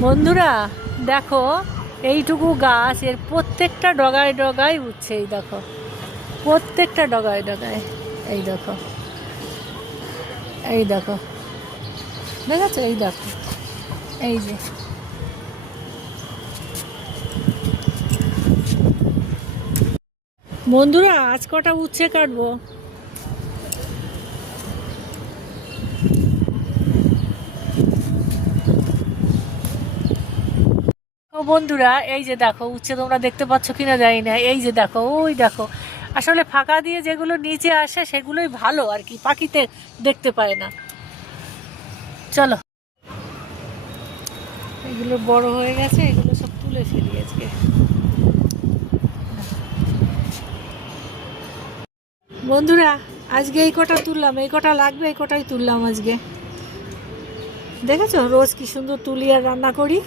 বন্ধুরা দেখো, এইটুকু গাছ এর প্রত্যেকটা ডগায় ডগায় উঠছে। এই দেখো, প্রত্যেকটা ডগায় ডগায়। এই দেখো, এই দেখো, দেখেছো? এই দেখো, এই যে বন্ধুরা, আজ কটা উচ্ছে কাটবো? ও বন্ধুরা, এই যে দেখো উচ্ছে, তোমরা দেখতে পাচ্ছ কিনা জানি না। এই যে দেখো, ওই দেখো, আসলে ফাঁকা দিয়ে যেগুলো নিচে আসে সেগুলোই ভালো আর কি, পাখিতে দেখতে পায় না। চলো, এগুলো বড় হয়ে গেছে, এগুলো সব তুলে ফেলি আজকে। বন্ধুরা, আজকে এই কটা তুললাম, এই কটা লাগবে, এই কটাই তুললাম আজকে। দেখেছো রোজ কি সুন্দর তুলি আর রান্না করি।